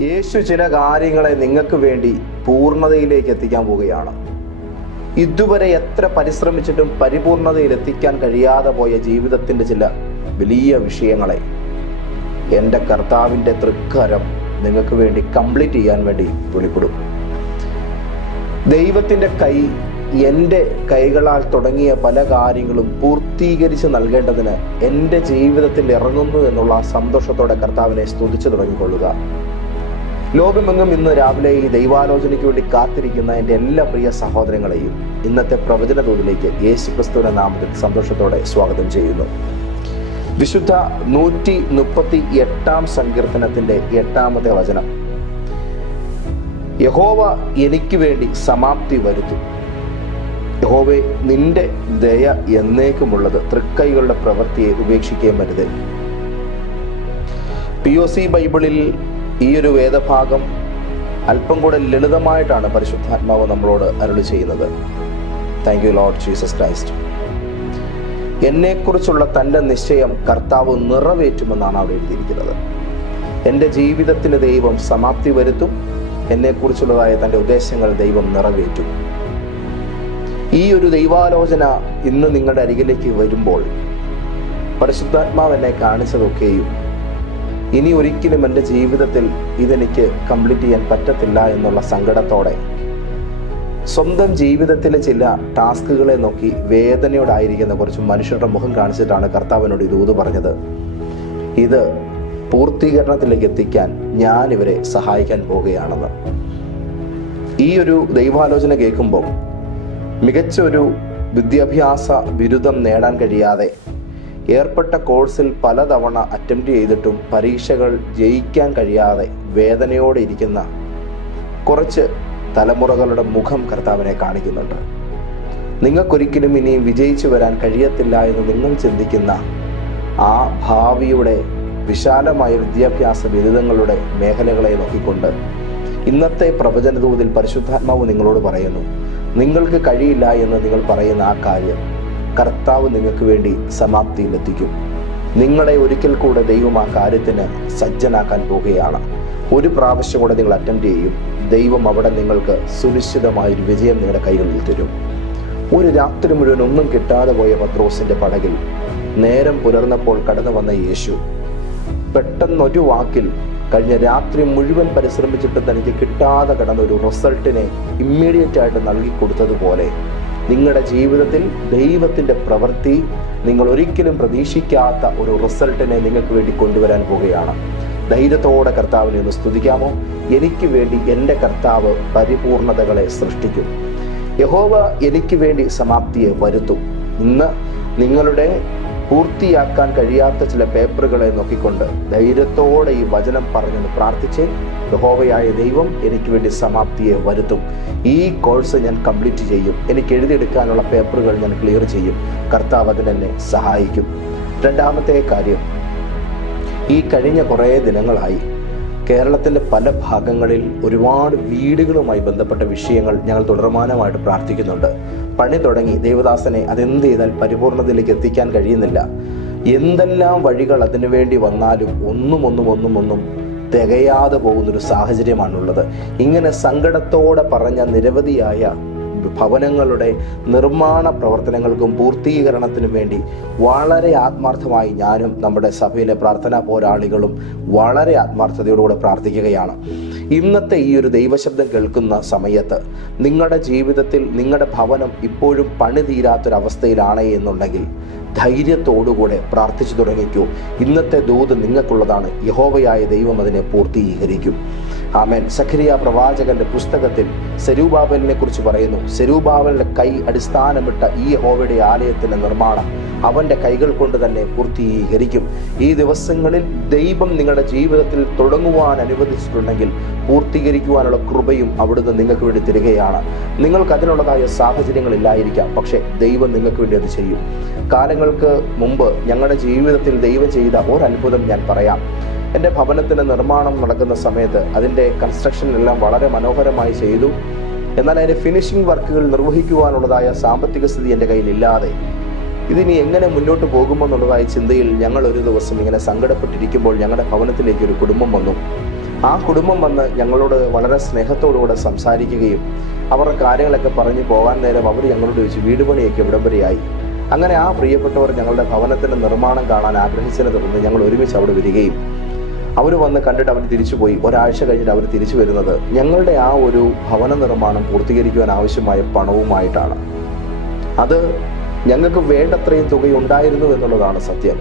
യേശു ചില കാര്യങ്ങളെ നിങ്ങൾക്ക് വേണ്ടി പൂർണതയിലേക്ക് എത്തിക്കാൻ പോവുകയാണ്. ഇതുവരെ എത്ര പരിശ്രമിച്ചിട്ടും പരിപൂർണതയിൽ എത്തിക്കാൻ കഴിയാതെ പോയ ജീവിതത്തിന്റെ ചില വലിയ വിഷയങ്ങളെ എന്റെ കർത്താവിന്റെ തൃക്കരം നിങ്ങൾക്ക് വേണ്ടി കംപ്ലീറ്റ് ചെയ്യാൻ വേണ്ടി വെളിപ്പെടും. ദൈവത്തിന്റെ കൈ എന്റെ കൈകളാൽ തുടങ്ങിയ പല കാര്യങ്ങളും പൂർത്തീകരിച്ച് നൽകേണ്ടതിന് എന്റെ ജീവിതത്തിൽ ഇറങ്ങുന്നു എന്നുള്ള സന്തോഷത്തോടെ കർത്താവിനെ സ്തുതിച്ചു തുടങ്ങിക്കൊള്ളുക. ലോകമെങ്ങും ഇന്ന് രാവിലെ ഈ ദൈവാലോചനയ്ക്ക് വേണ്ടി കാത്തിരിക്കുന്ന എന്റെ എല്ലാ പ്രിയ സഹോദരങ്ങളെയും ഇന്നത്തെ പ്രവചന തോതിലേക്ക് യേശു ക്രിസ്തുവിന്റെ നാമത്തിൽ സന്തോഷത്തോടെ സ്വാഗതം ചെയ്യുന്നു. വിശുദ്ധ നൂറ്റി മുപ്പത്തി എട്ടാം സങ്കീർത്തനത്തിന്റെ എട്ടാമത്തെ വചനം. യഹോവ എനിക്ക് വേണ്ടി സമാപ്തി വരുത്തും. യഹോവെ നിന്റെ ദയ എന്നേക്കുമുള്ളത് തൃക്കൈകളുടെ പ്രവൃത്തിയെ ഉപേക്ഷിക്കുകയും വരുത്. പി ഒ സി ബൈബിളിൽ ഈ ഒരു വേദഭാഗം അല്പം കൂടെ ലളിതമായിട്ടാണ് പരിശുദ്ധാത്മാവ് നമ്മളോട് അരുളി ചെയ്യുന്നത്. Thank you Lord Jesus Christ എന്നെക്കുറിച്ചുള്ള തന്റെ നിശ്ചയം കർത്താവ് നിറവേറ്റുമെന്നാണ് അവിടെ എഴുതിയിരിക്കുന്നത്. എന്റെ ജീവിതത്തിന് ദൈവം സമാപ്തി വരുത്തും എന്നെക്കുറിച്ചുള്ളതായ തന്റെ ഉദ്ദേശങ്ങൾ ദൈവം നിറവേറ്റും. ഈ ഒരു ദൈവാലോചന ഇന്ന് നിങ്ങളുടെ അരികിലേക്ക് വരുമ്പോൾ പരിശുദ്ധാത്മാവ് എന്നെ കാണിച്ചതൊക്കെയും ഇനി ഒരിക്കലും എന്റെ ജീവിതത്തിൽ ഇതെനിക്ക് കംപ്ലീറ്റ് ചെയ്യാൻ പറ്റത്തില്ല എന്നുള്ള സങ്കടത്തോടെ സ്വന്തം ജീവിതത്തിലെ ചില ടാസ്കുകളെ നോക്കി വേദനയോടായിരിക്കുന്ന കുറച്ച് മനുഷ്യരുടെ മുഖം കാണിച്ചിട്ടാണ് കർത്താവിനോട് ഇത് ഊതു പറഞ്ഞത്. ഇത് പൂർത്തീകരണത്തിലേക്ക് എത്തിക്കാൻ ഞാൻ ഇവരെ സഹായിക്കാൻ പോവുകയാണെന്ന്. ഈ ഒരു ദൈവാലോചന കേൾക്കുമ്പോൾ മികച്ച ഒരു വിദ്യാഭ്യാസ ബിരുദം നേടാൻ കഴിയാതെ ഏർപ്പെട്ട കോഴ്സിൽ പലതവണ അറ്റംപ്റ്റ് ചെയ്തിട്ടും പരീക്ഷകൾ ജയിക്കാൻ കഴിയാതെ വേദനയോടെ ഇരിക്കുന്ന കുറച്ച് തലമുറകളുടെ മുഖം കർത്താവിനെ കാണിക്കുന്നുണ്ട്. നിങ്ങൾക്കൊരിക്കലും ഇനിയും വിജയിച്ചു വരാൻ കഴിയത്തില്ല എന്ന് നിങ്ങൾ ചിന്തിക്കുന്ന ആ ഭാവിയുടെ വിശാലമായ വിദ്യാഭ്യാസ ബിരുദങ്ങളുടെ മേഖലകളെ നോക്കിക്കൊണ്ട് ഇന്നത്തെ പ്രവചനതൂതിൽ പരിശുദ്ധാത്മാവ് നിങ്ങളോട് പറയുന്നു നിങ്ങൾക്ക് കഴിയില്ല എന്ന് നിങ്ങൾ പറയുന്ന ആ കാര്യം കർത്താവ് നിങ്ങൾക്ക് വേണ്ടി സമാപ്തിയിലെത്തിക്കും. നിങ്ങളെ ഒരിക്കൽ കൂടെ ദൈവം ആ കാര്യത്തിന് സജ്ജനാക്കാൻ പോവുകയാണ് ഒരു പ്രാവശ്യം കൂടെ നിങ്ങൾ അറ്റൻഡ് ചെയ്യും. ദൈവം അവിടെ നിങ്ങൾക്ക് സുനിശ്ചിതമായൊരു വിജയം നിങ്ങളുടെ കൈകളിൽ തരും. ഒരു രാത്രി മുഴുവൻ ഒന്നും കിട്ടാതെ പോയ പത്രോസിന്റെ പടകിൽ നേരം പുലർന്നപ്പോൾ കടന്നു വന്ന യേശു പെട്ടെന്നൊരു വാക്കിൽ കഴിഞ്ഞ രാത്രി മുഴുവൻ പരിശ്രമിച്ചിട്ടും തനിക്ക് കിട്ടാതെ കിടന്ന ഒരു റിസൾട്ടിനെ ഇമ്മീഡിയറ്റ് ആയിട്ട് നൽകി കൊടുത്തതുപോലെ നിങ്ങളുടെ ജീവിതത്തിൽ ദൈവത്തിന്റെ പ്രവൃത്തി നിങ്ങൾ ഒരിക്കലും പ്രതീക്ഷിക്കാത്ത ഒരു റിസൾട്ടിനെ നിങ്ങൾക്ക് വേണ്ടി കൊണ്ടുവരാൻ പോവുകയാണ്. ധൈര്യത്തോടെ കർത്താവിനെ ഒന്ന് സ്തുതിക്കാമോ? എനിക്ക് വേണ്ടി എന്റെ കർത്താവ് പരിപൂർണതകളെ സൃഷ്ടിക്കും. യഹോവ എനിക്ക് വേണ്ടി സമാപ്തിയെ വരുത്തും. ഇന്ന് നിങ്ങളുടെ പൂർത്തിയാക്കാൻ കഴിയാത്ത ചില പേപ്പറുകളെ നോക്കിക്കൊണ്ട് ധൈര്യത്തോടെ ഈ വചനം പറഞ്ഞെന്ന് പ്രാർത്ഥിച്ച് യഹോവയായ ദൈവം എനിക്ക് വേണ്ടി സമാപ്തിയെ വരുത്തും. ഈ കോഴ്സ് ഞാൻ കംപ്ലീറ്റ് ചെയ്യും. എനിക്ക് എഴുതിയെടുക്കാനുള്ള പേപ്പറുകൾ ഞാൻ ക്ലിയർ ചെയ്യും. കർത്താവ് അതിനെന്നെ സഹായിക്കും. രണ്ടാമത്തെ കാര്യം ഈ കഴിഞ്ഞ കുറേ ദിനങ്ങളായി കേരളത്തിന്റെ പല ഭാഗങ്ങളിൽ ഒരുപാട് വീടുകളുമായി ബന്ധപ്പെട്ട വിഷയങ്ങൾ ഞങ്ങൾ തുടർമാനമായിട്ട് പ്രാർത്ഥിക്കുന്നുണ്ട്. പണി തുടങ്ങി ദേവദാസനെ അതെന്ത് ചെയ്താൽ പരിപൂർണതയിലേക്ക് എത്തിക്കാൻ കഴിയുന്നില്ല. എന്തെല്ലാം വഴികൾ അതിനുവേണ്ടി വന്നാലും ഒന്നും ഒന്നും ഒന്നും ഒന്നും തികയാതെ പോകുന്നൊരു സാഹചര്യമാണുള്ളത്. ഇങ്ങനെ സങ്കടത്തോടെ പറഞ്ഞ നിരവധിയായ ഭവനങ്ങളുടെ നിർമ്മാണ പ്രവർത്തനങ്ങൾക്കും പൂർത്തീകരണത്തിനും വേണ്ടി വളരെ ആത്മാർത്ഥമായി ഞാനും നമ്മുടെ സഭയിലെ പ്രാർത്ഥനാ പോരാളികളും വളരെ ആത്മാർത്ഥതയോടുകൂടെ പ്രാർത്ഥിക്കുകയാണ്. ഇന്നത്തെ ഈ ഒരു ദൈവശബ്ദം കേൾക്കുന്ന സമയത്ത് നിങ്ങളുടെ ജീവിതത്തിൽ നിങ്ങളുടെ ഭവനം ഇപ്പോഴും പണി തീരാത്തൊരവസ്ഥയിലാണ് എന്നുണ്ടെങ്കിൽ ധൈര്യത്തോടുകൂടെ പ്രാർത്ഥിച്ചു തുടങ്ങിക്കൂ. ഇന്നത്തെ ദൂത് നിങ്ങൾക്കുള്ളതാണ്. യഹോവയായ ദൈവം അതിനെ പൂർത്തീകരിക്കും. ആമേൻ. സഖരിയ പ്രവാചകന്റെ പുസ്തകത്തിൽ സെരൂബാബലിനെ കുറിച്ച് പറയുന്നു. സെരൂബാബലിന്റെ കൈ അടിസ്ഥാനമിട്ട ഈ ഹോവയുടെ ആലയത്തിന്റെ നിർമ്മാണം അവന്റെ കൈകൾ കൊണ്ട് തന്നെ പൂർത്തീകരിക്കും. ഈ ദിവസങ്ങളിൽ ദൈവം നിങ്ങളുടെ ജീവിതത്തിൽ തുടങ്ങുവാൻ അനുവദിച്ചിട്ടുണ്ടെങ്കിൽ പൂർത്തീകരിക്കുവാനുള്ള കൃപയും അവിടുന്ന് നിങ്ങൾക്ക് വേണ്ടി തരികയാണ്. നിങ്ങൾക്ക് അതിനുള്ളതായ സാഹചര്യങ്ങൾ ഇല്ലായിരിക്കാം പക്ഷേ ദൈവം നിങ്ങൾക്ക് വേണ്ടി അത് ചെയ്യും. കാലങ്ങൾക്ക് മുമ്പ് ഞങ്ങളുടെ ജീവിതത്തിൽ ദൈവം ചെയ്ത ഒരത്ഭുതം ഞാൻ പറയാം. എന്റെ ഭവനത്തിന്റെ നിർമ്മാണം നടക്കുന്ന സമയത്ത് അതിന്റെ എല്ലാം വളരെ മനോഹരമായി ചെയ്തു. എന്നാൽ അതിന്റെ ഫിനിഷിംഗ് വർക്കുകൾ നിർവഹിക്കുവാനുള്ളതായ സാമ്പത്തിക സ്ഥിതി എന്റെ കയ്യിലില്ലാതെ. ഇതിനി എങ്ങനെ മുന്നോട്ട് പോകുമെന്നുള്ളതായ ചിന്തയിൽ ഞങ്ങൾ ഒരു ദിവസം ഇങ്ങനെ സങ്കടപ്പെട്ടിരിക്കുമ്പോൾ ഞങ്ങളുടെ ഭവനത്തിലേക്ക് ഒരു കുടുംബം വന്നു. ആ കുടുംബം വന്ന് ഞങ്ങളോട് വളരെ സ്നേഹത്തോടുകൂടെ സംസാരിക്കുകയും അവരുടെ കാര്യങ്ങളൊക്കെ പറഞ്ഞു പോകാൻ നേരം അവർ ഞങ്ങളോട് വെച്ച് വീട് പണിയൊക്കെ അങ്ങനെ ആ പ്രിയപ്പെട്ടവർ ഞങ്ങളുടെ ഭവനത്തിന്റെ നിർമ്മാണം കാണാൻ ആഗ്രഹിച്ചതിനെ തുടർന്ന് ഞങ്ങൾ ഒരുമിച്ച് അവിടെ വരികയും അവർ വന്ന് കണ്ടിട്ട് അവർ തിരിച്ചുപോയി. ഒരാഴ്ച കഴിഞ്ഞിട്ട് അവർ തിരിച്ചു വരുന്നത് ഞങ്ങളുടെ ആ ഒരു ഭവന നിർമ്മാണം പൂർത്തീകരിക്കുവാൻ ആവശ്യമായ പണവുമായിട്ടാണ്. അത് ഞങ്ങൾക്ക് വേണ്ടത്രയും തുക ഉണ്ടായിരുന്നു എന്നുള്ളതാണ് സത്യം.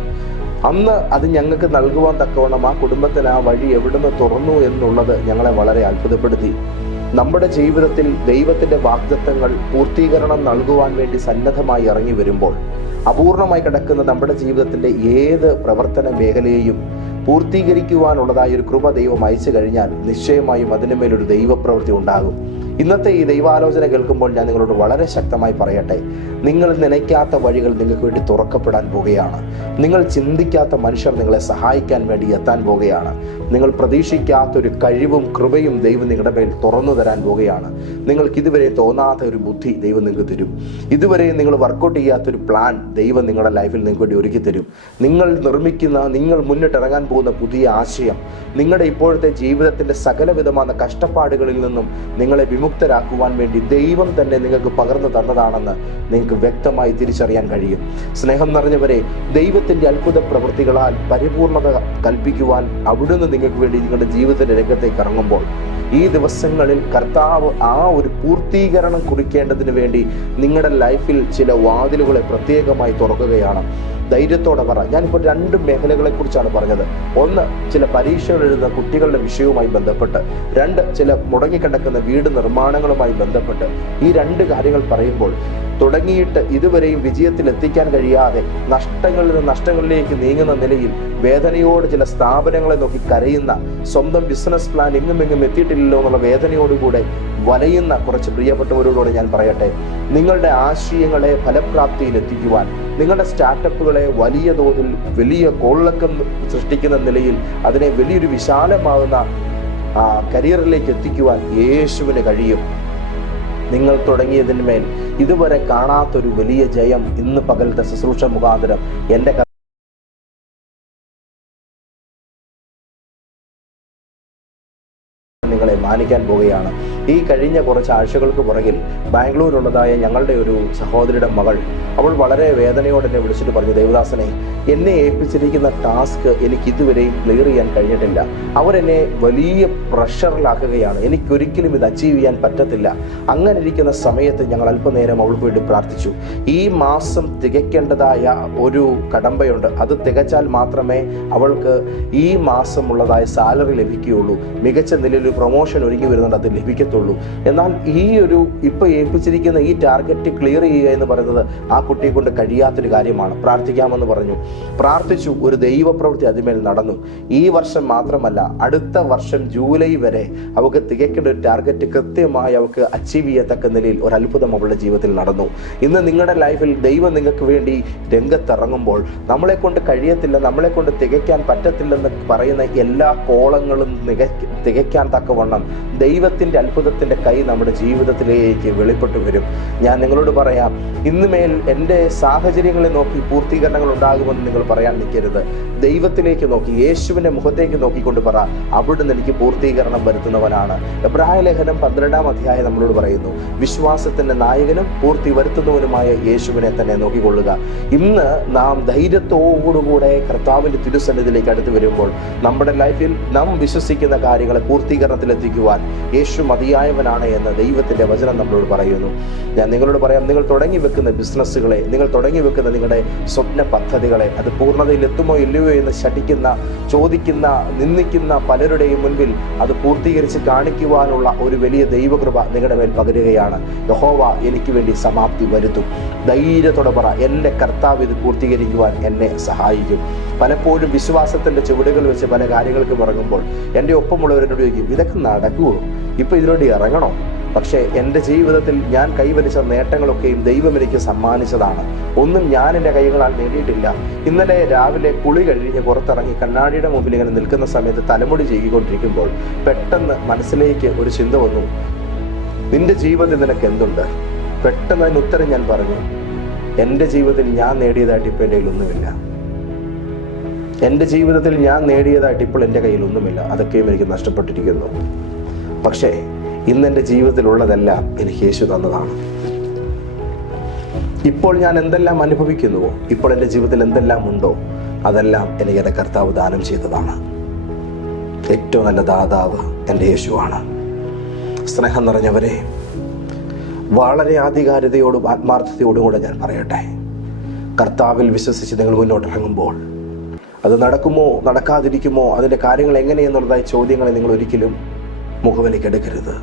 അന്ന് അത് ഞങ്ങൾക്ക് നൽകുവാൻ തക്കവണ്ണം ആ കുടുംബത്തിന് ആ വഴി എവിടുന്ന് തുറന്നു എന്നുള്ളത് ഞങ്ങളെ വളരെ അത്ഭുതപ്പെടുത്തി. നമ്മുടെ ജീവിതത്തിൽ ദൈവത്തിന്റെ വാഗ്ദത്തങ്ങൾ പൂർത്തീകരണം നൽകുവാൻ വേണ്ടി സന്നദ്ധമായി ഇറങ്ങി വരുമ്പോൾ അപൂർണമായി കിടക്കുന്ന നമ്മുടെ ജീവിതത്തിന്റെ ഏത് പ്രവർത്തന മേഖലയെയും പൂർത്തീകരിക്കുവാനുള്ളതായ ഒരു കൃപ ദൈവം അയച്ചു കഴിഞ്ഞാൽ നിശ്ചയമായും അതിനുമേലൊരു ദൈവപ്രവൃത്തി ഉണ്ടാകും. ഇന്നത്തെ ഈ ദൈവാലോചന കേൾക്കുമ്പോൾ ഞാൻ നിങ്ങളോട് വളരെ ശക്തമായി പറയട്ടെ. നിങ്ങൾ നനയ്ക്കാത്ത വഴികൾ നിങ്ങൾക്ക് വേണ്ടി തുറക്കപ്പെടാൻ പോവുകയാണ് നിങ്ങൾ ചിന്തിക്കാത്ത മനുഷ്യർ നിങ്ങളെ സഹായിക്കാൻ വേണ്ടി എത്താൻ പോവുകയാണ് നിങ്ങൾ പ്രതീക്ഷിക്കാത്ത ഒരു കഴിവും കൃപയും ദൈവം നിങ്ങളുടെ മേൽ തുറന്നു തരാൻ പോവുകയാണ് നിങ്ങൾക്ക് ഇതുവരെ തോന്നാത്ത ഒരു ബുദ്ധി ദൈവം നിങ്ങൾക്ക് തരും. ഇതുവരെ നിങ്ങൾ വർക്കൗട്ട് ചെയ്യാത്ത ഒരു പ്ലാൻ ദൈവം നിങ്ങളുടെ ലൈഫിൽ നിങ്ങൾക്ക് വേണ്ടി ഒരുക്കി തരും. നിങ്ങൾ നിർമ്മിക്കുന്ന നിങ്ങൾ മുന്നിട്ടിറങ്ങാൻ പോകുന്ന പുതിയ ആശയം നിങ്ങളുടെ ഇപ്പോഴത്തെ ജീവിതത്തിന്റെ സകലവിധമായ കഷ്ടപ്പാടുകളിൽ നിന്നും നിങ്ങളെ വിമുക്തരാക്കുവാൻ വേണ്ടി ദൈവം തന്നെ നിങ്ങൾക്ക് പകർന്നു തന്നതാണെന്ന് നിങ്ങൾക്ക് വ്യക്തമായി തിരിച്ചറിയാൻ കഴിയും. സ്നേഹം നിറഞ്ഞവരെ ദൈവത്തിന്റെ അത്ഭുത പ്രവൃത്തികളാൽ പരിപൂർണത കൽപ്പിക്കുവാൻ അവിടുന്ന് നിങ്ങൾക്ക് വേണ്ടി നിങ്ങളുടെ ജീവിതത്തിന്റെ രംഗത്തേക്ക് ഇറങ്ങുമ്പോൾ ഈ ദിവസങ്ങളിൽ കർത്താവ് ആ ഒരു പൂർത്തീകരണം കുറിക്കേണ്ടതിന് വേണ്ടി നിങ്ങളുടെ ലൈഫിൽ ചില വാതിലുകളെ പ്രത്യേകമായി തുറക്കുകയാണ്. ധൈര്യത്തോടെ പറ. ഞാനിപ്പോൾ രണ്ട് മേഖലകളെ കുറിച്ചാണ് പറഞ്ഞത്. ഒന്ന് ചില പരീക്ഷകൾ എഴുതുന്ന കുട്ടികളുടെ വിഷയവുമായി ബന്ധപ്പെട്ട്. രണ്ട് ചില മുടങ്ങിക്കിടക്കുന്ന വീട് നിർമ്മാണങ്ങളുമായി ബന്ധപ്പെട്ട്. ഈ രണ്ട് കാര്യങ്ങൾ പറയുമ്പോൾ തുടങ്ങിയിട്ട് ഇതുവരെയും വിജയത്തിൽ എത്തിക്കാൻ കഴിയാതെ നഷ്ടങ്ങളിൽ നിന്ന് നഷ്ടങ്ങളിലേക്ക് നീങ്ങുന്ന നിലയിൽ വേദനയോട് ചില സ്ഥാപനങ്ങളെ നോക്കി കരയുന്ന സ്വന്തം ബിസിനസ് പ്ലാൻ ഇങ്ങും ഇങ്ങും എത്തിയിട്ടില്ലല്ലോ എന്നുള്ള വേദനയോടുകൂടെ വലയുന്ന കുറച്ച് പ്രിയപ്പെട്ടവരോട് ഞാൻ പറയട്ടെ. നിങ്ങളുടെ ആശയങ്ങളെ ഫലപ്രാപ്തിയിൽ എത്തിക്കുവാൻ നിങ്ങളുടെ സ്റ്റാർട്ടപ്പുകളെ വലിയ തോതിൽ വലിയ കോളക്കം സൃഷ്ടിക്കുന്ന നിലയിൽ അതിനെ വലിയൊരു വിശാലമാകുന്ന കരിയറിലേക്ക് എത്തിക്കുവാൻ യേശുവിന് കഴിയും. നിങ്ങൾ തുടങ്ങിയതിന്മേൽ ഇതുവരെ കാണാത്തൊരു വലിയ ജയം ഇന്ന് പകലത്തെ ശുശ്രൂഷ മുഖാന്തരം എന്റെ നിങ്ങളെ മാനിക്കാൻ പോവുകയാണ്. ഈ കഴിഞ്ഞ കുറച്ച് ആഴ്ചകൾക്ക് പുറകിൽ ബാംഗ്ലൂരുള്ളതായ ഞങ്ങളുടെ ഒരു സഹോദരിയുടെ മകൾ അവൾ വളരെ വേദനയോടെ എന്നെ വിളിച്ചിട്ട് പറഞ്ഞു ദേവദാസനെ എന്നെ ഏൽപ്പിച്ചിരിക്കുന്ന ടാസ്ക് എനിക്ക് ഇതുവരെയും ക്ലിയർ ചെയ്യാൻ കഴിഞ്ഞിട്ടില്ല. അവരെന്നെ വലിയ പ്രഷറിലാക്കുകയാണ്. എനിക്കൊരിക്കലും ഇത് അച്ചീവ് ചെയ്യാൻ പറ്റത്തില്ല. അങ്ങനെ ഇരിക്കുന്ന സമയത്ത് ഞങ്ങൾ അല്പനേരം അവൾക്ക് വേണ്ടി പ്രാർത്ഥിച്ചു. ഈ മാസം തികയ്ക്കേണ്ടതായ ഒരു കടമ്പയുണ്ട്. അത് തികച്ചാൽ മാത്രമേ അവൾക്ക് ഈ മാസമുള്ളതായ സാലറി ലഭിക്കുകയുള്ളൂ. മികച്ച നിലയിൽ പ്രൊമോഷൻ ഒരുങ്ങി വരുന്നുണ്ട് അത് ലഭിക്കത്തുള്ളൂ. എന്നാൽ ഈ ഒരു ഇപ്പൊ ഏൽപ്പിച്ചിരിക്കുന്ന ഈ ടാർഗറ്റ് ക്ലിയർ ചെയ്യുക എന്ന് പറയുന്നത് ആ കുട്ടിയെ കൊണ്ട് കഴിയാത്തൊരു കാര്യമാണ്. പ്രാർത്ഥിക്കാമെന്ന് പറഞ്ഞു. പ്രാർത്ഥിച്ചു ഒരു ദൈവപ്രവൃത്തി അതിമേൽ നടന്നു. ഈ വർഷം മാത്രമല്ല അടുത്ത വർഷം ജൂലൈ വരെ അവൾക്ക് തികക്കേണ്ട ഒരു ടാർഗറ്റ് കൃത്യമായി അവൾക്ക് അച്ചീവ് ചെയ്യത്തക്ക നിലയിൽ ഒരു അത്ഭുതം അവളുടെ ജീവിതത്തിൽ നടന്നു. ഇന്ന് നിങ്ങളുടെ ലൈഫിൽ ദൈവം നിങ്ങൾക്ക് വേണ്ടി രംഗത്തിറങ്ങുമ്പോൾ നമ്മളെ കൊണ്ട് കഴിയത്തില്ല നമ്മളെ കൊണ്ട് തികയ്ക്കാൻ പറ്റത്തില്ലെന്ന് പറയുന്ന എല്ലാ കോളങ്ങളും തികയ്ക്കാൻ തികയ്ക്കാൻ തക്കവണ്ണം ദൈവത്തിന്റെ അത്ഭുതത്തിന്റെ കൈ നമ്മുടെ ജീവിതത്തിലേക്ക് വെളിപ്പെട്ടു വരും. ഞാൻ നിങ്ങളോട് പറയാം ഇന്നുമേൽ എന്റെ സാഹചര്യങ്ങളെ നോക്കി പൂർത്തീകരണങ്ങൾ ഉണ്ടാകുമെന്ന് നിങ്ങൾ പറയാൻ നിൽക്കരുത്. ദൈവത്തിലേക്ക് നോക്കി യേശുവിന്റെ മുഖത്തേക്ക് നോക്കിക്കൊണ്ട് പറ അവിടുന്ന് എനിക്ക് പൂർത്തീകരണം വരുത്തുന്നവനാണ്. എബ്രായ ലേഖനം പന്ത്രണ്ടാം അധ്യായം നമ്മളോട് പറയുന്നു വിശ്വാസത്തിന്റെ നായകനും പൂർത്തി വരുത്തുന്നവനുമായ യേശുവിനെ തന്നെ നോക്കിക്കൊള്ളുക. ഇന്ന് നാം ധൈര്യത്തോടുകൂടെ കർത്താവിന്റെ തിരുസന്നിധിയിലേക്ക് അടുത്ത് വരുമ്പോൾ നമ്മുടെ ലൈഫിൽ നാം വിശ്വസിക്കുന്ന കാര്യങ്ങളെ പൂർത്തീകരണത്തിലെത്തിക്കുവാൻ യേശു മതിയായവനാണ് എന്ന് ദൈവത്തിന്റെ വചനം നമ്മളോട് പറയുന്നു. ഞാൻ നിങ്ങളോട് പറയാം നിങ്ങൾ തുടങ്ങി വെക്കുന്ന ബിസിനസ്സുകളെ നിങ്ങൾ തുടങ്ങി വെക്കുന്ന നിങ്ങളുടെ സ്വപ്ന പദ്ധതികളെ അത് പൂർണതയിൽ എത്തുമോ ഇല്ലയോ എന്ന് ശഠിക്കുന്ന ചോദിക്കുന്ന നിന്ദിക്കുന്ന പലരുടെയും മുൻപിൽ അത് പൂർത്തീകരിച്ച് കാണിക്കുവാനുള്ള ഒരു വലിയ ദൈവകൃപ നിങ്ങളുടെ മേൽ പകരുകയാണ്. യഹോവ എനിക്ക് വേണ്ടി സമാപ്തി വരുത്തും. ധൈര്യത്തോടെ പറ എന്റെ കർത്താവ് ഇത് പൂർത്തീകരിക്കുവാൻ എന്നെ സഹായിക്കും. പലപ്പോഴും വിശ്വാസത്തിന്റെ ചുവടുകൾ വെച്ച് പല കാര്യങ്ങൾക്ക് ഇറങ്ങുമ്പോൾ എന്റെ ഒപ്പമുള്ളവരെന്നോട് ചോദിക്കും ഇതൊക്കെ നടക്കുമോ ഇപ്പം ഇതിനോട് ഇറങ്ങണോ? പക്ഷെ എന്റെ ജീവിതത്തിൽ ഞാൻ കൈവരിച്ച നേട്ടങ്ങളൊക്കെയും ദൈവം എനിക്ക് സമ്മാനിച്ചതാണ്. ഒന്നും ഞാൻ എന്റെ കൈകളാൽ നേടിയിട്ടില്ല. ഇന്നലെ രാവിലെ കുളി കഴിഞ്ഞ് പുറത്തിറങ്ങി കണ്ണാടിയുടെ മുമ്പിൽ ഇങ്ങനെ നിൽക്കുന്ന സമയത്ത് തലമുടി ചെയ്യിക്കൊണ്ടിരിക്കുമ്പോൾ പെട്ടെന്ന് മനസ്സിലേക്ക് ഒരു ചിന്ത വന്നു. നിന്റെ ജീവിതത്തിൽ നിനക്ക് എന്തുണ്ട്? പെട്ടെന്ന് അതിന് ഉത്തരം ഞാൻ പറഞ്ഞു. എന്റെ ജീവിതത്തിൽ ഞാൻ നേടിയതായിട്ട് ഇപ്പം എന്റെ കയ്യിൽ ഒന്നുമില്ല. എന്റെ ജീവിതത്തിൽ ഞാൻ നേടിയതായിട്ട് ഇപ്പോൾ എന്റെ കയ്യിൽ ഒന്നുമില്ല അതൊക്കെയും എനിക്ക് നഷ്ടപ്പെട്ടിരിക്കുന്നു. പക്ഷേ ഇന്ന് എന്റെ ജീവിതത്തിലുള്ളതെല്ലാം എനിക്ക് യേശു തന്നതാണ്. ഇപ്പോൾ ഞാൻ എന്തെല്ലാം അനുഭവിക്കുന്നുവോ ഇപ്പോൾ എന്റെ ജീവിതത്തിൽ എന്തെല്ലാം ഉണ്ടോ അതെല്ലാം എനിക്ക് എന്റെ കർത്താവ് ദാനം ചെയ്തതാണ്. ഏറ്റവും നല്ല ദാതാവ് എന്റെ യേശുവാണ്. സ്നേഹം നിറഞ്ഞവരെ വളരെ ആധികാരികതയോടും ആത്മാർത്ഥതയോടും കൂടെ ഞാൻ പറയട്ടെ. കർത്താവിൽ വിശ്വസിച്ച് നിങ്ങൾ മുന്നോട്ടിറങ്ങുമ്പോൾ അത് നടക്കുമോ നടക്കാതിരിക്കുമോ അതിന്റെ കാര്യങ്ങൾ എങ്ങനെയെന്നുള്ളതായ ചോദ്യങ്ങളെ നിങ്ങൾ ഒരിക്കലും മുഖവിലേക്ക് എടുക്കരുത്.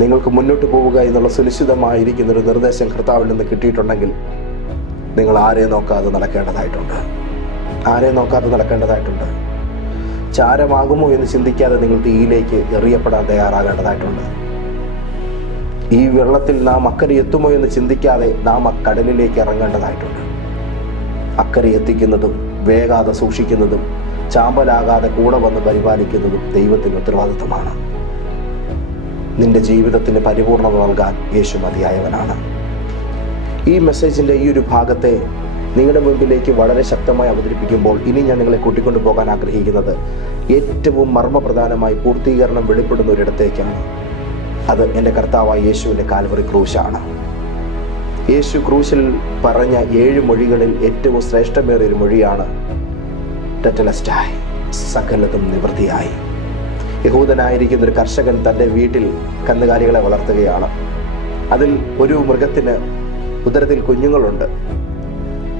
നിങ്ങൾക്ക് മുന്നോട്ട് പോവുക എന്നുള്ള സുനിശ്ചിതമായിരിക്കുന്ന ഒരു നിർദ്ദേശം കർത്താവിൽ നിന്ന് കിട്ടിയിട്ടുണ്ടെങ്കിൽ നിങ്ങൾ ആരെ നോക്കാതെ നടക്കേണ്ടതായിട്ടുണ്ട്? ആരെ നോക്കാതെ നടക്കേണ്ടതായിട്ടുണ്ട്? ചാരമാകുമോ എന്ന് ചിന്തിക്കാതെ നിങ്ങൾ തീയിലേക്ക് എറിയപ്പെടാൻ തയ്യാറാകേണ്ടതായിട്ടുണ്ട്. ഈ വെള്ളത്തിൽ നാം അക്കരെ എത്തുമോ എന്ന് ചിന്തിക്കാതെ നാം ആ കടലിലേക്ക് ഇറങ്ങേണ്ടതായിട്ടുണ്ട്. അക്കരെ എത്തിക്കുന്നതും വേഗാതെ സൂക്ഷിക്കുന്നതും ചാമ്പലാകാതെ കൂടെ വന്ന് പരിപാലിക്കുന്നതും ദൈവത്തിന്റെ ഉത്തരവാദിത്തമാണ് നിന്റെ ജീവിതത്തിന് പരിപൂർണത നൽകാൻ യേശു മതിയായവനാണ്. ഈ മെസ്സേജിന്റെ ഈ ഒരു ഭാഗത്തെ നിങ്ങളുടെ മുമ്പിലേക്ക് വളരെ ശക്തമായി അവതരിപ്പിക്കുമ്പോൾ ഇനി ഞാൻ നിങ്ങളെ കൂട്ടിക്കൊണ്ടു പോകാൻ ആഗ്രഹിക്കുന്നത് ഏറ്റവും മർമ്മപ്രധാനമായി പൂർത്തീകരണം വെളിപ്പെടുന്ന ഒരിടത്തേക്കാണ്. അത് എന്റെ കർത്താവായ യേശുവിന്റെ കാൽവറി ക്രൂശാണ്. യേശു ക്രൂശിൽ പറഞ്ഞ ഏഴ് മൊഴികളിൽ ഏറ്റവും ശ്രേഷ്ഠമേറിയ ഒരു മൊഴിയാണ് ടെറ്റലസ്റ്റായി സകലതും നിവൃത്തിയായി. യഹൂദനായിരിക്കുന്ന ഒരു കർഷകൻ തന്റെ വീട്ടിൽ കന്നുകാലികളെ വളർത്തുകയാണ്. അതിൽ ഒരു മൃഗത്തിന് ഉദരത്തിൽ കുഞ്ഞുങ്ങളുണ്ട്.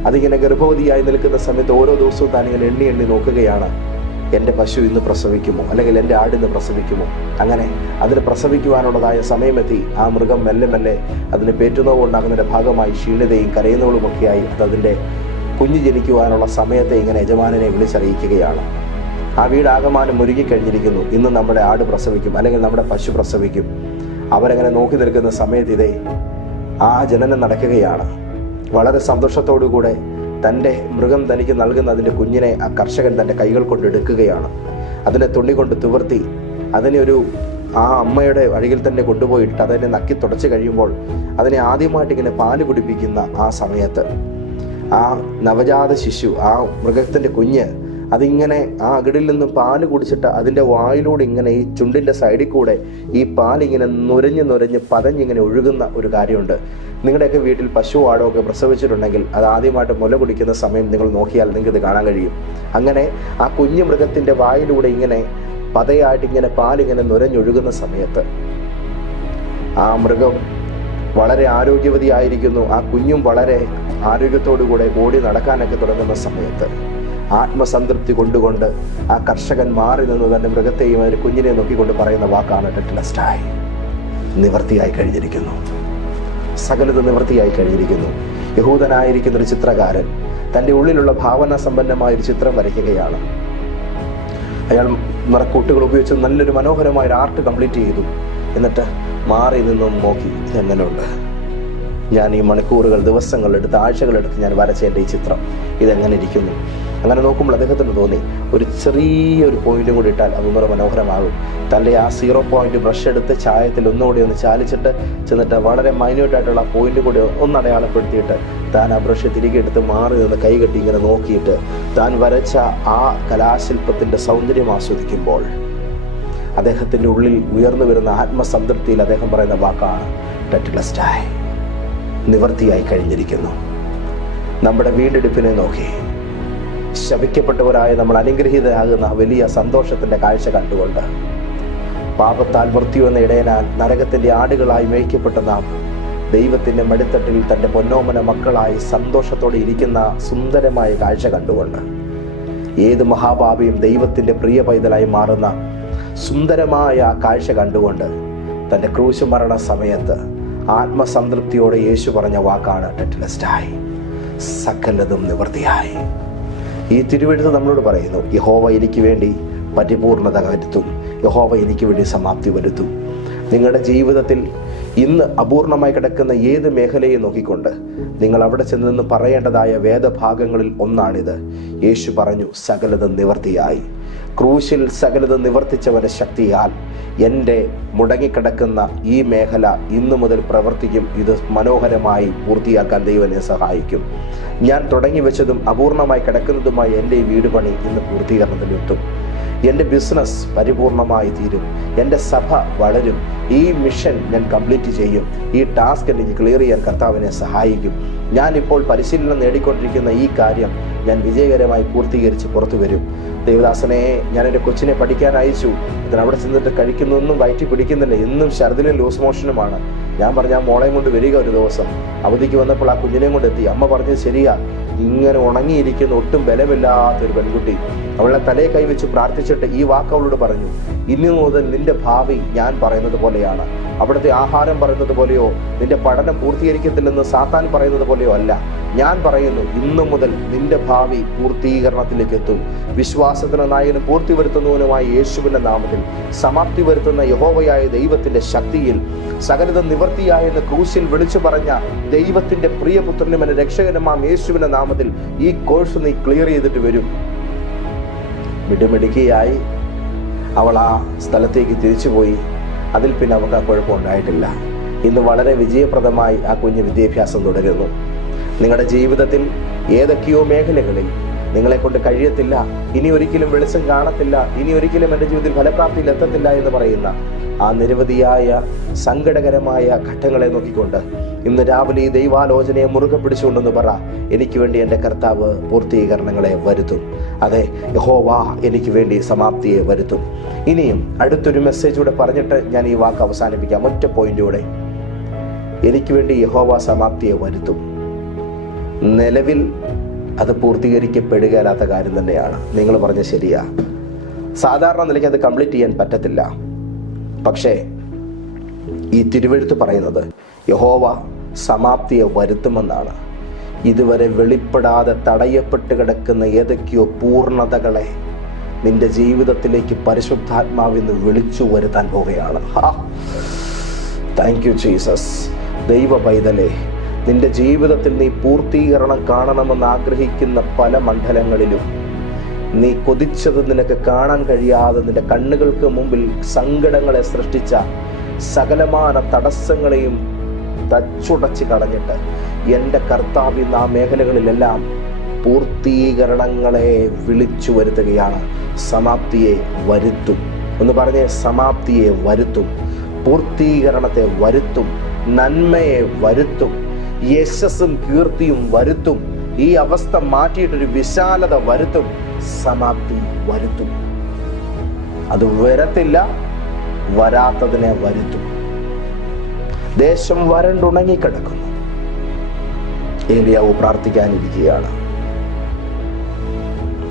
അതിങ്ങനെ ഗർഭവതിയായി നിൽക്കുന്ന സമയത്ത് ഓരോ ദിവസവും താൻ ഇങ്ങനെ എണ്ണി എണ്ണി നോക്കുകയാണ്. എന്റെ പശു ഇന്ന് പ്രസവിക്കുമോ? അല്ലെങ്കിൽ എന്റെ ആട് ഇന്ന് പ്രസവിക്കുമോ? അങ്ങനെ അതിന് പ്രസവിക്കുവാനുള്ളതായ സമയമെത്തി. ആ മൃഗം മെല്ലെ മെല്ലെ അതിന് പേറ്റുനോവ് ഉണ്ടാകുന്നതിന്റെ ഭാഗമായി ക്ഷീണിതയും കരയുന്നവളുമൊക്കെയായി അത് അതിന്റെ കുഞ്ഞ് ജനിക്കുവാനുള്ള സമയത്തെ ഇങ്ങനെ യജമാനനെ വിളിച്ചറിയിക്കുകയാണ്. ആ വീട് ആകമാനം മുരുകിക്കഴിഞ്ഞിരിക്കുന്നു ഇന്ന് നമ്മുടെ ആട് പ്രസവിക്കും അല്ലെങ്കിൽ നമ്മുടെ പശു പ്രസവിക്കും. അവരങ്ങനെ നോക്കി നിൽക്കുന്ന സമയത്ത് ഇതേ ആ ജനനം നടക്കുകയാണ്. വളരെ സന്തോഷത്തോടുകൂടെ തന്റെ മൃഗം തനിക്ക് നൽകുന്ന അതിന്റെ കുഞ്ഞിനെ ആ കർഷകൻ തന്റെ കൈകൾ കൊണ്ട് എടുക്കുകയാണ്. അതിനെ തുണി കൊണ്ട് തുവർത്തി അതിനെ ഒരു ആ അമ്മയുടെ അഴികിൽ തന്നെ കൊണ്ടുപോയിട്ട് അതിനെ നക്കി തുടച്ച് കഴിയുമ്പോൾ അതിനെ ആദ്യമായിട്ട് ഇങ്ങനെ പാൽ കുടിപ്പിക്കുന്ന ആ സമയത്ത് ആ നവജാത ശിശു ആ മൃഗത്തിന്റെ കുഞ്ഞ് അതിങ്ങനെ ആ അകിടിൽ നിന്ന് പാൽ കുടിച്ചിട്ട് അതിന്റെ വായിലൂടെ ഇങ്ങനെ ഈ ചുണ്ടിന്റെ സൈഡിൽ കൂടെ ഈ പാലിങ്ങനെ നുരഞ്ഞ് നുരഞ്ഞ് പതഞ്ഞിങ്ങനെ ഒഴുകുന്ന ഒരു കാര്യമുണ്ട്. നിങ്ങളുടെയൊക്കെ വീട്ടിൽ പശു ആടോ ഒക്കെ പ്രസവിച്ചിട്ടുണ്ടെങ്കിൽ അത് ആദ്യമായിട്ട് മുല കുടിക്കുന്ന സമയം നിങ്ങൾ നോക്കിയാൽ നിങ്ങൾക്ക് ഇത് കാണാൻ കഴിയും. അങ്ങനെ ആ കുഞ്ഞു മൃഗത്തിന്റെ വായിലൂടെ ഇങ്ങനെ പതയായിട്ട് ഇങ്ങനെ പാലിങ്ങനെ നുരഞ്ഞൊഴുകുന്ന സമയത്ത് ആ മൃഗം വളരെ ആരോഗ്യവതിയായിരിക്കുന്നു. ആ കുഞ്ഞും വളരെ ആരോഗ്യത്തോടു കൂടെ ഓടി നടക്കാനൊക്കെ തുടങ്ങുന്ന സമയത്ത് ആത്മസംതൃപ്തി കൊണ്ടുകൊണ്ട് ആ കർഷകൻ മാറി നിന്ന് തന്റെ മൃഗത്തെയും അതിന്റെ കുഞ്ഞിനെ നോക്കിക്കൊണ്ട് പറയുന്ന വാക്കാണ് ടെറ്റ്ലസ്റ്റായി നിവർത്തിയായി കഴിഞ്ഞിരിക്കുന്നു. സകലത് നിവൃത്തിയായി കഴിഞ്ഞിരിക്കുന്നു. യഹൂദനായിരിക്കുന്ന ഒരു ചിത്രകാരൻ തന്റെ ഉള്ളിലുള്ള ഭാവന സമ്പന്നമായ ഒരു ചിത്രം വരയ്ക്കുകയാണ്. അയാൾ നിറക്കൂട്ടുകൾ ഉപയോഗിച്ച് നല്ലൊരു മനോഹരമായ ഒരു ആർട്ട് കംപ്ലീറ്റ് ചെയ്തു. എന്നിട്ട് മാറി നിന്നും നോക്കി ഇതെങ്ങനെയുണ്ട് ഞാൻ ഈ മണിക്കൂറുകൾ ദിവസങ്ങളെടുത്ത് ആഴ്ചകളെടുത്ത് ഞാൻ വരച്ച എന്റെ ഈ ചിത്രം. ഇതെങ്ങനെ ഇരിക്കുന്നു? അങ്ങനെ നോക്കുമ്പോൾ അദ്ദേഹത്തിന് തോന്നി ഒരു ചെറിയൊരു പോയിന്റും കൂടി ഇട്ടാൽ വളരെ മനോഹരമാകും. തന്റെ ആ സീറോ പോയിന്റ് ബ്രഷ് എടുത്ത് ചായത്തിൽ ഒന്നുകൂടി ഒന്ന് ചാലിച്ചിട്ട് ചെന്നിട്ട് വളരെ മൈന്യൂട്ടായിട്ടുള്ള പോയിന്റ് കൂടി ഒന്ന് അടയാളപ്പെടുത്തിയിട്ട് താൻ ആ ബ്രഷ് തിരികെ എടുത്ത് മാറി നിന്ന് കൈകെട്ടി ഇങ്ങനെ നോക്കിയിട്ട് താൻ വരച്ച ആ കലാശില്പത്തിന്റെ സൗന്ദര്യം ആസ്വദിക്കുമ്പോൾ അദ്ദേഹത്തിന്റെ ഉള്ളിൽ ഉയർന്നു വരുന്ന ആത്മസംതൃപ്തിയിൽ അദ്ദേഹം പറയുന്ന വാക്കാണ് ടെറ്റ്ലസ്റ്റായി നിവർത്തിയായി കഴിഞ്ഞിരിക്കുന്നു. നമ്മുടെ വീണ്ടെടുപ്പിനെ നോക്കി ശപിക്കപ്പെട്ടവരായ നമ്മൾ അനുഗ്രഹീതരാകുന്ന വലിയ സന്തോഷത്തിന്റെ കാഴ്ച കണ്ടുകൊണ്ട് പാപത്താൽ മൃത്യു എന്ന ഇടയനാൽ നരകത്തിന്റെ ആടുകളായി മേയ്ക്കപ്പെട്ട നാം ദൈവത്തിന്റെ മടിത്തട്ടിൽ തന്റെ പൊന്നോമന മക്കളായി സന്തോഷത്തോടെ ഇരിക്കുന്ന സുന്ദരമായ കാഴ്ച കണ്ടുകൊണ്ട് ഏത് മഹാഭാവിയും ദൈവത്തിന്റെ പ്രിയ പൈതലായി മാറുന്ന സുന്ദരമായ കാഴ്ച കണ്ടുകൊണ്ട് തന്റെ ക്രൂശ് മരണ സമയത്ത് ആത്മസംതൃപ്തിയോടെ യേശു പറഞ്ഞ വാക്കാണ് ടെറ്റലിസ്റ്റായി. സകലതും നിവൃത്തിയായി ഈ തിരുവെഴുത്ത് നമ്മളോട് പറയുന്നു യഹോവ എനിക്ക് വേണ്ടി പരിപൂർണത വരുത്തും യഹോവ എനിക്ക് വേണ്ടി സമാപ്തി വരുത്തും. നിങ്ങളുടെ ജീവിതത്തിൽ ഇന്ന് അപൂർണമായി കിടക്കുന്ന ഏത് മേഖലയെ നോക്കിക്കൊണ്ട് നിങ്ങൾ അവിടെ ചെന്ന് പറയേണ്ടതായ വേദഭാഗങ്ങളിൽ ഒന്നാണിത്. യേശു പറഞ്ഞു സകലത നിവർത്തിയായി. ക്രൂശിൽ സകലത് നിവർത്തിച്ചവരെ ശക്തിയാൽ എന്റെ മുടങ്ങിക്കിടക്കുന്ന ഈ മേഖല ഇന്നു മുതൽ പ്രവർത്തിക്കും. ഇത് മനോഹരമായി പൂർത്തിയാക്കാൻ ദൈവനെ സഹായിക്കും. ഞാൻ തുടങ്ങി വെച്ചതും അപൂർണമായി കിടക്കുന്നതുമായ എന്റെ ഈ വീട് പണി ഇന്ന് പൂർത്തീകരണത്തിലെത്തും എന്റെ ബിസിനസ് പരിപൂർണമായി തീരും. എന്റെ സഭ വളരും. ഈ മിഷൻ ഞാൻ കംപ്ലീറ്റ് ചെയ്യും. ഈ ടാസ്ക് എനിക്ക് ക്ലിയർ ചെയ്യാൻ കർത്താവിനെ സഹായിക്കും. ഞാൻ ഇപ്പോൾ പരിശീലനം നേടിക്കൊണ്ടിരിക്കുന്ന ഈ കാര്യം ഞാൻ വിജയകരമായി പൂർത്തീകരിച്ച് പുറത്തു വരും. ദേവദാസനെ ഞാൻ എന്റെ കൊച്ചിനെ പഠിക്കാൻ അയച്ചു. ഇതിന് അവിടെ ചെന്നിട്ട് കഴിക്കുന്നൊന്നും വയറ്റി പിടിക്കുന്നില്ല. എന്നും ഛർദിലും ലൂസ് മോഷനുമാണ്. ഞാൻ പറഞ്ഞ ആ മോളെയും കൊണ്ട് വരിക ഒരു ദിവസം. അവധിക്ക് വന്നപ്പോൾ ആ കുഞ്ഞിനെയും കൊണ്ട് എത്തി. അമ്മ പറഞ്ഞത് ശരിയാ. ഇങ്ങനെ ഉണങ്ങിയിരിക്കുന്ന ഒട്ടും ബലമില്ലാത്ത ഒരു പെൺകുട്ടി. അവളെ തലയെ കൈവച്ച് പ്രാർത്ഥിച്ചിട്ട് ഈ വാക്ക് അവളോട് പറഞ്ഞു. ഇനി മുതൽ നിന്റെ ഭാവി ഞാൻ പറയുന്നത് പോലെയാണ്. അവിടുത്തെ ആഹാരം പറയുന്നത് പോലെയോ നിന്റെ പഠനം പൂർത്തീകരിക്കത്തില്ലെന്ന് സാത്താൻ പറയുന്നത് പോലെയോ അല്ല. ഞാൻ പറയുന്നു ഇന്നു മുതൽ നിന്റെ ഭാവി പൂർത്തീകരണത്തിലേക്ക് എത്തും വിശ്വാസത്തിന് നായകനും പൂർത്തി വരുത്തുന്നവനുമായ യേശുവിന്റെ നാമത്തിൽ സമാപ്തി വരുത്തുന്ന യഹോവയായ ദൈവത്തിന്റെ ശക്തിയിൽ സകലത നിവൃത്തിയായെന്ന് ക്രൂശിൽ വിളിച്ചു പറഞ്ഞ ദൈവത്തിന്റെ പ്രിയപുത്രനും എന്റെ രക്ഷകനുമാം യേശുവിന്റെ നാമത്തിൽ ഈ കോഴ്സ് നീ ക്ലിയർ ചെയ്തിട്ട് വരും. മിടുമിടുക്കിയായി അവൾ ആ സ്ഥലത്തേക്ക് തിരിച്ചുപോയി. അതിൽ പിന്നെ അവൾക്ക് ആ കുഴപ്പമുണ്ടായിട്ടില്ല ഇന്ന് വളരെ വിജയപ്രദമായി ആ കുഞ്ഞ് വിദ്യാഭ്യാസം തുടരുന്നു. നിങ്ങളുടെ ജീവിതത്തിൽ ഏതൊക്കെയോ മേഖലകളിൽ നിങ്ങളെ കൊണ്ട് കഴിയത്തില്ല ഇനി ഒരിക്കലും വെളിച്ചം കാണത്തില്ല ഇനി ഒരിക്കലും എന്റെ ജീവിതത്തിൽ ഫലപ്രാപ്തിയിൽ എത്തത്തില്ല എന്ന് പറയുന്ന ആ നിരവധിയായ സങ്കടകരമായ ഘട്ടങ്ങളെ നോക്കിക്കൊണ്ട് ഇന്ന് രാവിലെ ഈ ദൈവാലോചനയെ മുറുകെ പിടിച്ചുകൊണ്ടെന്ന് പറ എനിക്ക് വേണ്ടി എന്റെ കർത്താവ് പൂർത്തീകരണങ്ങളെ വരുത്തും. അതെ യഹോവ എനിക്ക് വേണ്ടി സമാപ്തിയെ വരുത്തും. ഇനിയും അടുത്തൊരു മെസ്സേജ് കൂടെ പറഞ്ഞിട്ട് ഞാൻ ഈ വാക്ക് അവസാനിപ്പിക്കാം. ഒറ്റ പോയിന്റൂടെ എനിക്ക് വേണ്ടി യഹോവ സമാപ്തിയെ വരുത്തും. നിലവിൽ അത് പൂർത്തീകരിക്കപ്പെടുകയില്ലാത്ത കാര്യം തന്നെയാണ്. നിങ്ങൾ പറഞ്ഞ ശരിയാ. സാധാരണ നിലയ്ക്ക് അത് കംപ്ലീറ്റ് ചെയ്യാൻ പറ്റത്തില്ല. പക്ഷേ ഈ തിരുവഴുത്ത് പറയുന്നത് യഹോവ സമാപ്തിയെ വരുത്തുമെന്നാണ്. ഇതുവരെ വെളിപ്പെടാതെ തടയപ്പെട്ട് കിടക്കുന്ന ഏതൊക്കെയോ പൂർണതകളെ നിന്റെ ജീവിതത്തിലേക്ക് പരിശുദ്ധാത്മാവിന്ന് വിളിച്ചു വരുത്താൻ പോവുകയാണ്. താങ്ക് യു ജീസസ് ദൈവ പൈതലേ നിന്റെ ജീവിതത്തിൽ നീ പൂർത്തീകരണം കാണണമെന്ന് ആഗ്രഹിക്കുന്ന പല മണ്ഡലങ്ങളിലും നീ കൊതിച്ചത് നിനക്ക് കാണാൻ കഴിയാതെ നിന്റെ കണ്ണുകൾക്ക് മുമ്പിൽ സങ്കടങ്ങളെ സൃഷ്ടിച്ച സകലമാന തടസ്സങ്ങളെയും തച്ചുടച്ച് കളഞ്ഞിട്ട് എന്റെ കർത്താവ് ഇന്ന് ആ മേഖലകളിലെല്ലാം പൂർത്തീകരണങ്ങളെ വിളിച്ചു വരുത്തുകയാണ്. സമാപ്തിയെ വരുത്തും. എന്ന് പറഞ്ഞ് സമാപ്തിയെ വരുത്തും. പൂർത്തീകരണത്തെ വരുത്തും. നന്മയെ വരുത്തും. യശസ്സും കീർത്തിയും വരുത്തും. ഈ അവസ്ഥ മാറ്റിയിട്ടൊരു വിശാലത വരുത്തും സമാപ്തി വരുത്തും. അത് വരത്തില്ല വരാത്തതിനെ വരുത്തും. ദേശം വരണ്ടുണങ്ങിക്കിടക്കുന്നു. ഏലിയാവ് പ്രാർത്ഥിക്കാനിരിക്കുകയാണ്.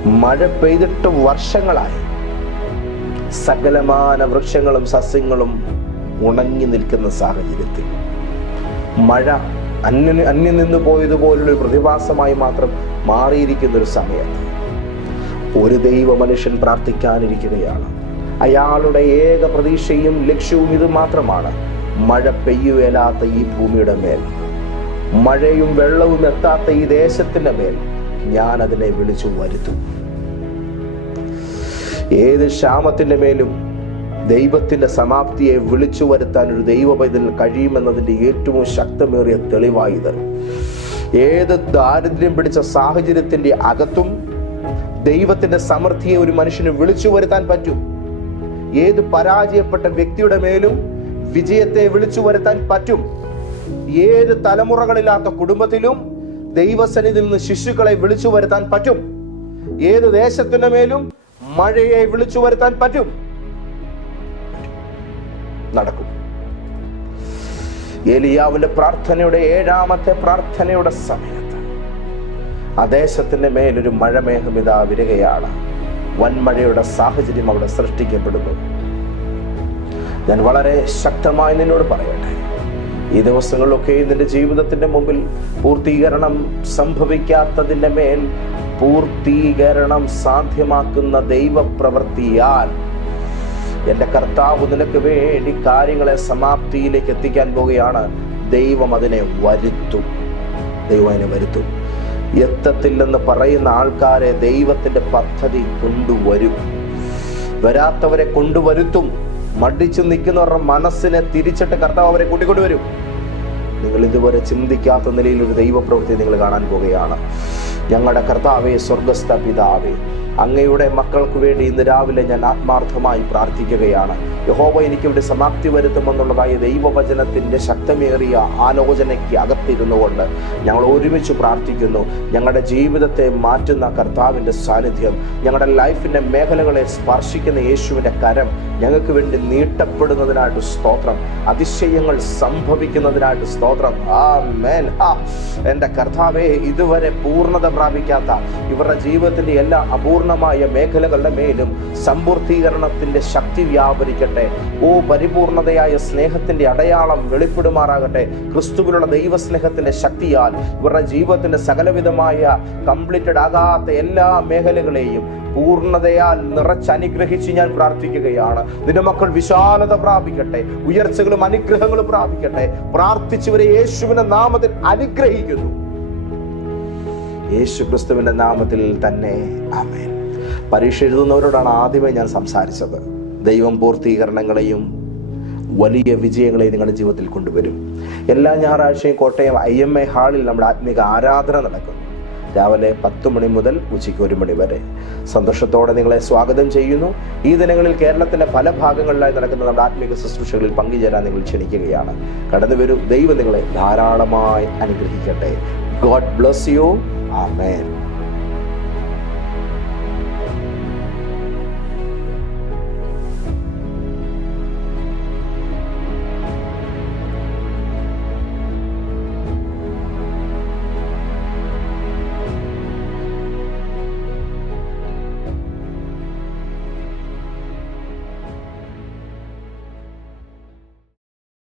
മഴ പെയ്തിട്ട് വർഷങ്ങളായി. സകലമാന വൃക്ഷങ്ങളും സസ്യങ്ങളും ഉണങ്ങി നിൽക്കുന്ന സാഹചര്യത്തിൽ. മഴ അന്യ അന്യം നിന്ന് പോയതുപോലുള്ളൊരു പ്രതിഭാസമായി മാത്രം മാറിയിരിക്കുന്ന ഒരു സമയത്ത് ഒരു ദൈവ മനുഷ്യൻ പ്രാർത്ഥിക്കാനിരിക്കുകയാണ്. അയാളുടെ ഏക പ്രതീക്ഷയും ലക്ഷ്യവും ഇത് മാത്രമാണ്. മഴ പെയ്യുവേലാത്ത ഈ ഭൂമിയുടെ മേൽ. മഴയും വെള്ളവും എത്താത്ത ഈ ദേശത്തിന്റെ മേൽ ഞാൻ അതിനെ വിളിച്ചു വരുത്തും. ഏത് ക്ഷാമത്തിന്റെ മേലും ദൈവത്തിന്റെ സമാപ്തിയെ വിളിച്ചു വരുത്താൻ ഒരു ദൈവ കഴിയുമെന്നതിന്റെ ഏറ്റവും ശക്തമേറിയ തെളിവായത്. ഏത് ദാരിദ്ര്യം പിടിച്ച സാഹചര്യത്തിന്റെ അകത്തും ദൈവത്തിന്റെ സമൃദ്ധിയെ ഒരു മനുഷ്യന് വിളിച്ചു വരുത്താൻ പറ്റും. ഏത് പരാജയപ്പെട്ട വ്യക്തിയുടെ മേലും വിജയത്തെ വിളിച്ചു വരുത്താൻ പറ്റും. ഏത് തലമുറകളില്ലാത്ത കുടുംബത്തിലും ദൈവസന്നിധിയിൽ നിന്ന് ശിശുക്കളെ വിളിച്ചു വരുത്താൻ പറ്റും. ഏത് ദേശത്തിന്റെ മേലും മഴയെ വിളിച്ചു വരുത്താൻ പറ്റും. നടക്കും. ഏലിയാവിന്റെ പ്രാർത്ഥനയുടെ ഏഴാമത്തെ പ്രാർത്ഥനയുടെ സമയത്ത് ആ ദേശത്തിന്റെ മേലൊരു മഴമേഘം ഇതാ വരികയാണ്. വൻമഴയുടെ സാഹചര്യം അവിടെ സൃഷ്ടിക്കപ്പെടുന്നു. ഞാൻ വളരെ ശക്തമായി നിന്നോട് പറയട്ടെ ഈ ദിവസങ്ങളിലൊക്കെ നിന്റെ ജീവിതത്തിന്റെ മുമ്പിൽ പൂർത്തീകരണം സംഭവിക്കാത്തതിന്റെ മേൽ പൂർത്തീകരണം സാധ്യമാക്കുന്ന ദൈവപ്രവൃത്തിയാൽ എന്റെ കർത്താവ് നിനക്ക് വേണ്ടി കാര്യങ്ങളെ സമാപ്തിയിലേക്ക് എത്തിക്കാൻ പോവുകയാണ്. ദൈവം അതിനെ വരുത്തും. ദൈവം അതിനെ വരുത്തും. എത്തത്തില്ലെന്ന് പറയുന്ന ആൾക്കാരെ ദൈവത്തിന്റെ പദ്ധതി കൊണ്ടുവരും. വരാത്തവരെ കൊണ്ടുവരുത്തും. മടിച്ചു നിൽക്കുന്നവരുടെ മനസ്സിനെ തിരിച്ചിട്ട് കർത്താവ് അവരെ കൂട്ടിക്കൊണ്ടുവരും. നിങ്ങൾ ഇതുവരെ ചിന്തിക്കാത്ത നിലയിൽ ഒരു ദൈവപ്രവൃത്തി നിങ്ങൾ കാണാൻ പോവുകയാണ് ഞങ്ങളുടെ കർത്താവെ സ്വർഗസ്ഥ പിതാവേ അങ്ങയുടെ മക്കൾക്ക് വേണ്ടി ഇന്ന് രാവിലെ ഞാൻ ആത്മാർത്ഥമായി പ്രാർത്ഥിക്കുകയാണ്. യഹോബ എനിക്കിവിടെ സമാപ്തി വരുത്തുമെന്നുള്ളതായ ദൈവവചനത്തിന്റെ ശക്തമേറിയ ആലോചനയ്ക്ക് അകത്തിരുന്നു കൊണ്ട് ഞങ്ങൾ ഒരുമിച്ച് പ്രാർത്ഥിക്കുന്നു. ഞങ്ങളുടെ ജീവിതത്തെ മാറ്റുന്ന കർത്താവിന്റെ സാന്നിധ്യം ഞങ്ങളുടെ ലൈഫിന്റെ മേഖലകളെ സ്പർശിക്കുന്ന യേശുവിന്റെ കരം ഞങ്ങൾക്ക് വേണ്ടി നീട്ടപ്പെടുന്നതിനായിട്ട് സ്തോത്രം അതിശയങ്ങൾ സംഭവിക്കുന്നതിനായിട്ട് സ്തോത്രം ആ മേൻ ആ എന്റെ കർത്താവെ ഇതുവരെ പൂർണത പ്രാപിക്കാത്ത ഇവരുടെ ജീവിതത്തിന്റെ എല്ലാ അപൂർണമായ മേഖലകളുടെ മേലും സമ്പൂർത്തീകരണത്തിന്റെ ശക്തി വ്യാപരിക്കട്ടെ. ഓ പരിപൂർണതയായ സ്നേഹത്തിന്റെ അടയാളം വെളിപ്പെടുമാറാകട്ടെ. ക്രിസ്തുവിനുള്ള ദൈവസ്നേഹത്തിന്റെ ശക്തിയാൽ ഇവരുടെ ജീവിതത്തിന്റെ സകലവിധമായ കംപ്ലീറ്റഡ് ആകാത്ത എല്ലാ മേഖലകളെയും പൂർണതയാൽ നിറച്ചനുഗ്രഹിച്ച് ഞാൻ പ്രാർത്ഥിക്കുകയാണ്. നിന്റെ മക്കൾ വിശാലത പ്രാപിക്കട്ടെ. ഉയർച്ചകളും അനുഗ്രഹങ്ങളും പ്രാപിക്കട്ടെ. പ്രാർത്ഥിച്ചവരെ യേശുവിന്റെ നാമത്തിൽ അനുഗ്രഹിക്കുന്നു. യേശു ക്രിസ്തുവിന്റെ നാമത്തിൽ തന്നെ ആമേൻ. പരീക്ഷ എഴുതുന്നവരോടാണ് ആദ്യമേ ഞാൻ സംസാരിച്ചത്. ദൈവം പൂർത്തീകരണങ്ങളെയും വലിയ വിജയങ്ങളെയും നിങ്ങളുടെ ജീവിതത്തിൽ കൊണ്ടുവരും. എല്ലാ ഞായറാഴ്ചയും കോട്ടയം ഐ എം എ ഹാളിൽ നമ്മുടെ ആത്മീക ആരാധന നടക്കുന്നു രാവിലെ പത്ത് മണി മുതൽ ഉച്ചയ്ക്ക് ഒരു മണി വരെ. സന്തോഷത്തോടെ നിങ്ങളെ സ്വാഗതം ചെയ്യുന്നു. ഈ ദിനങ്ങളിൽ കേരളത്തിന്റെ പല ഭാഗങ്ങളിലായി നടക്കുന്ന നമ്മുടെ ആത്മീക ശുശ്രൂഷകളിൽ പങ്കുചേരാൻ നിങ്ങൾ ക്ഷണിക്കുകയാണ്. കടന്നു വരും. ദൈവം നിങ്ങളെ ധാരാളമായി അനുഗ്രഹിക്കട്ടെ. God bless you. ആമേൻ.